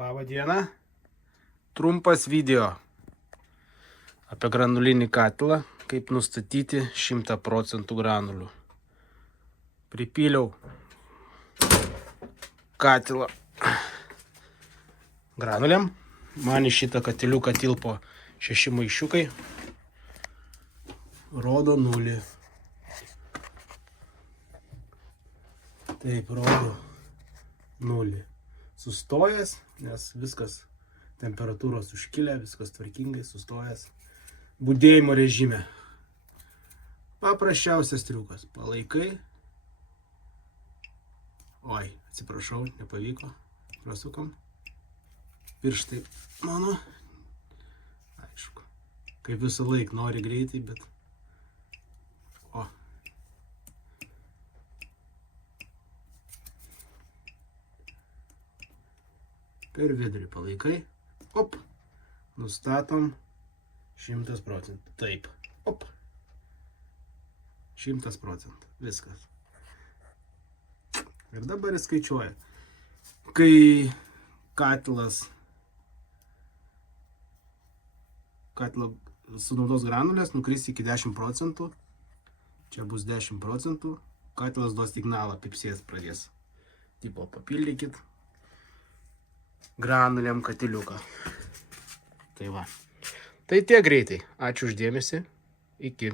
Labą dieną. Trumpas video apie granulinį katilą, kaip nustatyti 100% granulių. Pripyliau katilą granuliam. Man į šitą katiliuką tilpo 6 maišiukai. Rodo 0. Taip, rodo 0. Sustojęs, nes viskas temperatūros užkilę, viskas tvarkingai, sustojęs. Budėjimo režime. Paprasčiausias triukas. Palaikai. Oi, atsiprašau, nepavyko. Prasukam. Pirštai mano. Aišku. Kaip visą laiką nori greitai, bet... O. Per vidurį palaikai. Op. Nustatom 100%. Taip. Op. 100%. Viskas. Ir dabar jis skaičiuoja. Kai katilo sunaudos granulės nukris iki 10%. Čia bus 10%. Katilas duos signalą, pipsės pradės. Tipo, papildykit granuliam katiliuką. Tai va. Tai tiek greitai. Ačiū už dėmesį. Iki.